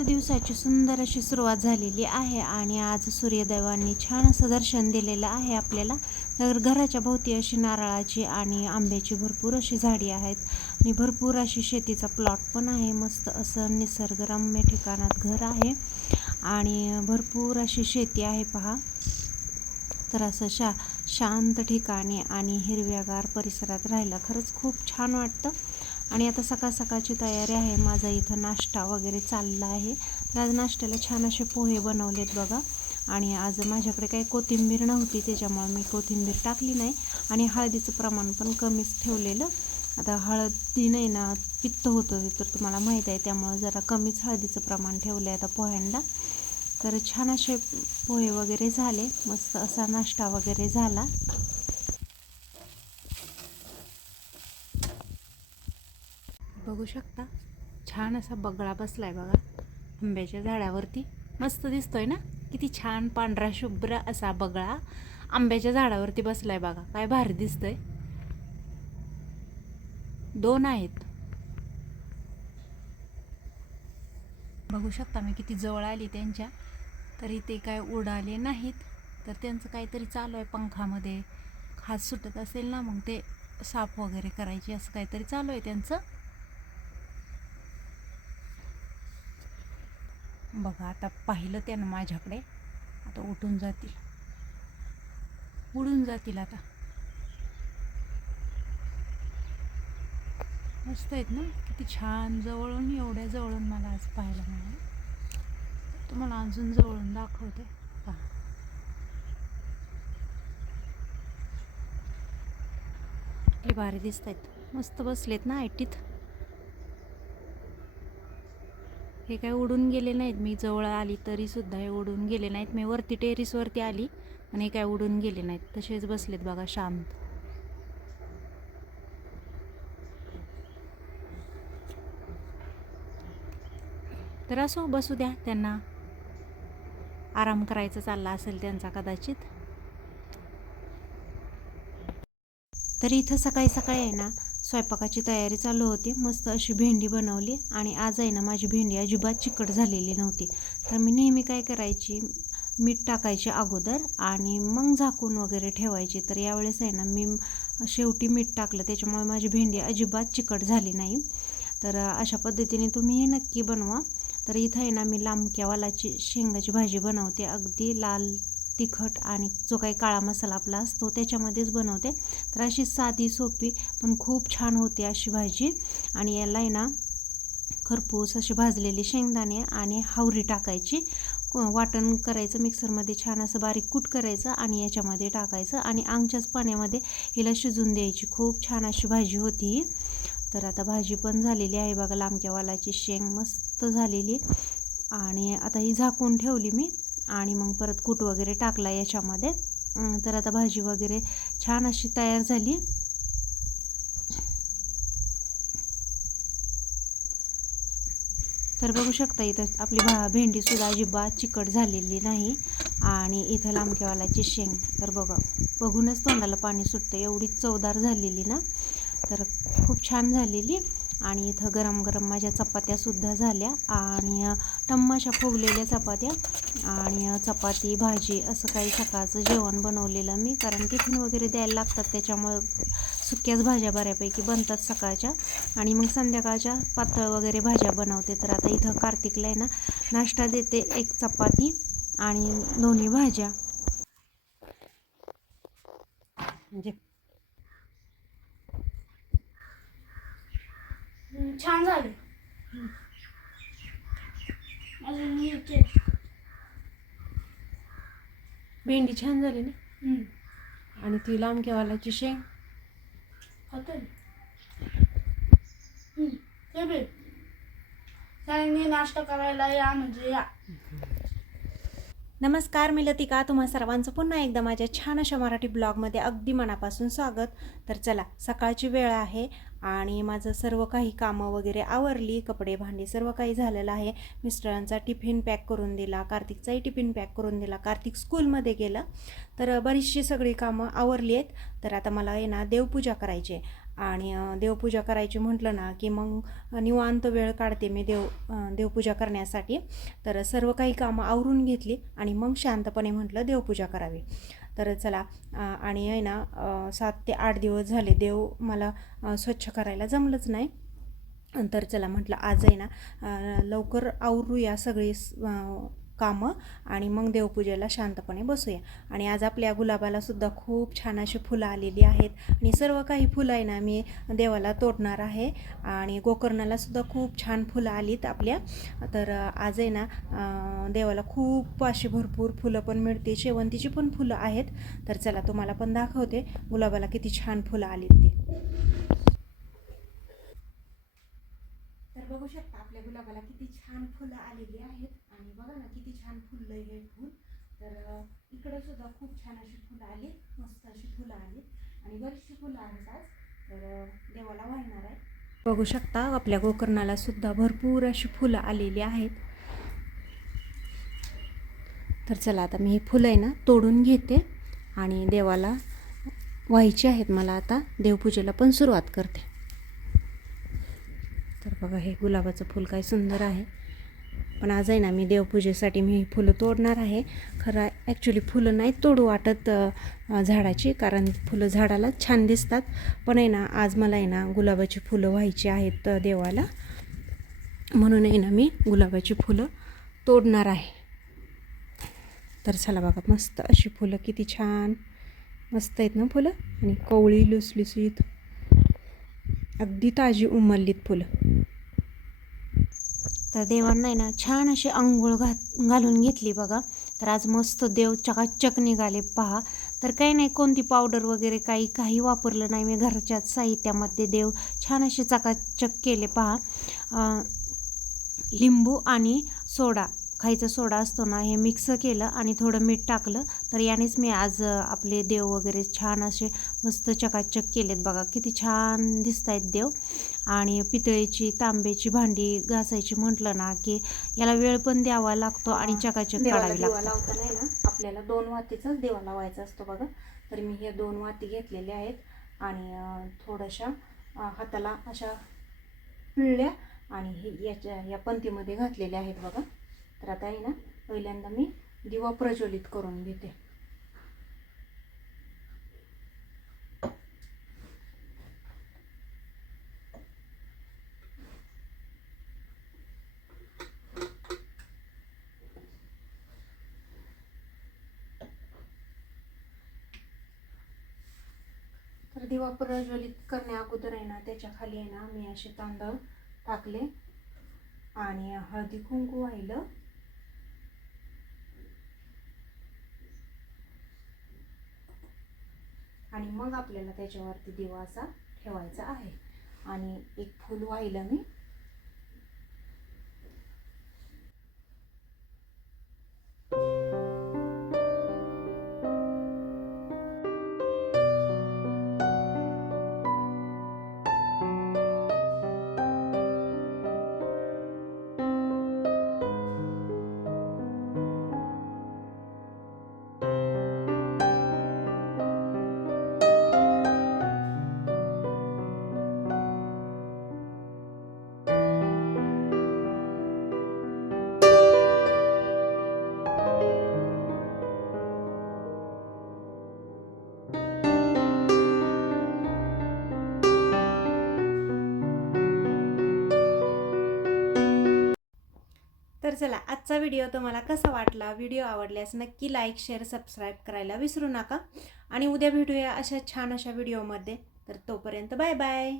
नव्यावर दिवसाची सुंदर अशी सुरुवात झालेली आहे आणि आज सूर्यदेवांनी छान असं दर्शन दिलेलं आहे आपल्याला. तर घराच्या भोवती अशी नारळाची आणि आंब्याची भरपूर अशी झाडी आहेत आणि भरपूर अशी शेतीचा प्लॉट पण आहे. मस्त असं निसर्गरम्य ठिकाणात घर आहे आणि भरपूर अशी शेती आहे पहा. तर असं शा शांत ठिकाणी आणि हिरव्यागार परिसरात राहायला खरंच खूप छान वाटतं. आणि आता सकाळ सकाळची तयारी आहे. माझा इथं नाश्ता वगैरे चालला आहे. तर आज नाश्त्याला छान असे पोहे बनवलेत बघा. आणि आज माझ्याकडे काही कोथिंबीर नव्हती त्याच्यामुळे मी कोथिंबीर टाकली नाही. आणि हळदीचं प्रमाण पण कमीच ठेवलेलं. आता हळदी नाही ना पित्त होतं तर तुम्हाला माहीत आहे. त्यामुळं जरा कमीच हळदीचं प्रमाण ठेवलं आहे आता पोह्यांना तर छान असे पोहे वगैरे झाले. मस्त असा नाश्ता वगैरे झाला. बघू शकता. छान असा बगळा बसलाय बघा. आंब्याच्या झाडावरती. मस्त दिसतोय ना? किती छान पांढरा शुभ्र असा बगळा आंब्याच्या झाडावरती बसला आहे बघा. काय भारी दिसतंय. दोन आहेत. बघू शकता मी किती जवळ आली त्यांच्या. तरी ते काय उडाले नाहीत. तर त्यांचं काहीतरी चालू आहे पंखामध्ये. हात सुटत असेल ना मग ते साफ वगैरे करायची असं काहीतरी चालू आहे त्यांचं. बघा आता पाहिलं त्यानं माझ्याकडे. आता उठून जातील. उडून जातील आता. मस्त आहेत ना? किती छान जवळून एवढ्या जवळून मला आज पाहायला मिळालं. तुम्हाला अजून जवळून दाखवते. पहा. हे भारी दिसत आहेत मस्त बसलेत ना आयटीत? हे काय उडून गेले नाहीत. मी जवळ आली तरी सुद्धा हे उडून गेले नाहीत. मी वरती टेरिसवरती आली आणि हे काय उडून गेले नाहीत. तसेच बसलेत बघा शांत. तर असो बसू द्या त्यांना. आराम करायचा चालला असेल त्यांचा कदाचित. तर इथं सकाळी सकाळी आहे ना स्वयंपाकाची तयारी चालू होती. मस्त अशी भेंडी बनवली आणि आज आहे ना माझी भेंडी अजिबात चिकट झालेली नव्हती. तर मी नेहमी काय करायची? मीठ टाकायचे अगोदर आणि मग झाकून वगैरे ठेवायची. तर यावेळेस आहे ना मी शेवटी मीठ टाकलं. त्याच्यामुळे माझी भेंडी अजिबात चिकट झाली नाही. तर अशा पद्धतीने तुम्हीही नक्की बनवा. तर इथं आहे ना मी लांबक्यावालाची शेंगाची भाजी बनवते. अगदी लाल तिखट आणि जो काही काळा मसाला आपला असतो त्याच्यामध्येच बनवते. तर अशी साधी सोपी पण खूप छान होते अशी भाजी. आणि याला आहे ना खरपूस अशी भाजलेले शेंगदाणे आणि हावरी टाकायची. वाटण करायचं मिक्सरमध्ये छान असं बारीक कूट करायचं आणि याच्यामध्ये टाकायचं आणि आंगच्याच पाण्यामध्ये हिला शिजून द्यायची. खूप छान अशी भाजी होती तर आता भाजी पण झालेली आहे बघा लांबक्यावालाची. शेंग मस्त झालेली. आणि आता ही झाकून ठेवली मी. आणि मग परत कूट वगैरे टाकला याच्यामध्ये. तर आता भाजी वगैरे छान अशी तयार झाली. तर बघू शकता इथं आपली भा भेंडीसुद्धा अजिबात चिकट झालेली नाही. आणि इथं लांबकेवालाची शेंग. तर बघा बघूनच तोंडाला पाणी सुटतं. एवढी चवदार झालेली ना. तर खूप छान झालेली. आणि इथं गरम गरम माझ्या चपात्यासुद्धा झाल्या आणि टम्माशा फुगलेल्या चपात्या आणि चपाती भाजी असं काही सकाळचं जेवण बनवलेलं मी. कारण टिफिन वगैरे द्यायला लागतात त्याच्यामुळं सुक्याच भाज्या बऱ्यापैकी बनतात सकाळच्या. आणि मग संध्याकाळच्या पातळ वगैरे भाज्या बनवते. तर आता इथं कार्तिकला आहे ना नाश्ता देते एक चपाती आणि दोन्ही भाज्या. म्हणजे छान झाले. अजून भेंडी छान झाली ना. आणि ती लांबकेवालाची शेंग. खातो ते बे सगळ्यांनी नाश्ता करायला या म्हणजे या. नमस्कार मी लतिका. तुम्हा सर्वांचं पुन्हा एकदा माझ्या छान अशा मराठी ब्लॉगमध्ये अगदी मनापासून स्वागत. तर चला सकाळची वेळ आहे. आणि माझं सर्व काही कामं वगैरे आवरली कपडे भांडी सर्व काही झालेलं आहे. मिस्टरांचा टिफिन पॅक करून दिला कार्तिकचाही टिफिन पॅक करून दिला. कार्तिक स्कूलमध्ये गेला तर बरीचशी सगळी कामं आवरली आहेत. तर आता मला आहे ना देवपूजा करायची आहे. आणि देवपूजा करायची म्हटलं ना की मग निवांत वेळ काढते मी देव देवपूजा करण्यासाठी. तर सर्व काही कामं आवरून घेतली आणि मग शांतपणे म्हटलं देवपूजा करावी. तर चला आणि आहे ना सात ते आठ दिवस झाले देव मला स्वच्छ करायला जमलंच नाही. तर चला म्हटलं आज आहे ना लवकर आवरूया सगळी कामं आणि मग देवपूजेला शांतपणे बसूया. आणि आज आपल्या गुलाबाला सुद्धा खूप छान अशी फुलं आलेली आहेत. आणि सर्व काही फुलं आहे ना मी देवाला तोडणार आहे. आणि गोकर्णाला सुद्धा खूप छान फुलं आलीत आपल्या. तर आज आहे ना देवाला खूप अशी भरपूर फुलं पण मिळते शेवंतीची पण फुलं आहेत. तर चला तुम्हाला पण दाखवते गुलाबाला किती छान फुलं आलीत ती. तर बघू शकता आपल्या गुलाबाला किती छान फुलं आलेली आहेत. आणि बघा ना किती छान फुललं हे फुल. तर इकडे सुद्धा खूप छान अशी फुलं आली मस्त अशी फुलं आली. आणि बरीचशी फुलं आहेत आज. तर देवाला वाहणार आहे. बघू शकता आपल्या गोकर्णाला सुद्धा भरपूर अशी फुलं आलेली आहेत. तर चला आता मी ही फुलं आहे ना तोडून घेते. आणि देवाला व्हायची आहेत मला आता देवपूजेला पण सुरुवात करते. तर बघा हे गुलाबाचं फूल काय सुंदर आहे. पण आज आहे ना मी देवपूजेसाठी मी फुलं तोडणार आहे. खरं ॲक्च्युली फुलं नाही तोडू वाटत झाडाची कारण फुलं झाडाला छान दिसतात. पण आहे ना आज मला आहे ना गुलाबाची फुलं व्हायची आहेत देवाला. म्हणून आहे ना मी गुलाबाची फुलं तोडणार आहे. तर चला बघा मस्त अशी फुलं किती छान. मस्त आहेत ना फुलं. आणि कवळी लुसलुसीत अगदी ताजी उमललीत फुलं. तर देवांना आहे ना छान अशी आंघोळ घात घालून घेतली बघा. तर आज मस्त देव चकाचक निघाले पहा. तर काही नाही कोणती पावडर वगैरे काही काही वापरलं नाही मी घरच्याच साहित्यामध्ये. देव छान असे चकाचक केले पहा. लिंबू आणि सोडा. खायचा सोडा असतो ना हे मिक्स केलं आणि थोडं मीठ टाकलं तर यानेच मी आज आपले देव वगैरे छान असे मस्त चकाचक केलेत बघा. किती छान दिसत आहेत देव. आणि पितळेची तांब्याची भांडी घासायची म्हटलं ना की याला वेळ पण द्यावा लागतो आणि चकाचक काढावी लागते. लावताना आहे ना आपल्याला दोन वातीचाच देवा लावायचा असतो बघा. तर मी हे दोन वाती घेतलेल्या आहेत आणि थोड्याशा हाताला अशा पिळल्या आणि हे याच्या या पंथीमध्ये घातलेल्या आहेत बघा. तर आता आहे ना पहिल्यांदा मी दिवा प्रज्वलित करून घेते. तर दिवा प्रज्वलित करण्या अगोदर आहे ना त्याच्याखाली आहे ना मी असे तांदळ टाकले. आणि हळदी कुंकू वाहिलं आणि मग आपल्याला त्याच्यावरती दिवा असा ठेवायचा आहे. आणि एक फूल वाहिलं मी. चला आजचा व्हिडिओ तुम्हाला कसा वाटला? व्हिडिओ आवडल्यास नक्की लाईक शेअर सबस्क्राईब करायला विसरू नका. आणि उद्या भेटूया अशा छान अशा व्हिडिओमध्ये तर तोपर्यंत बाय बाय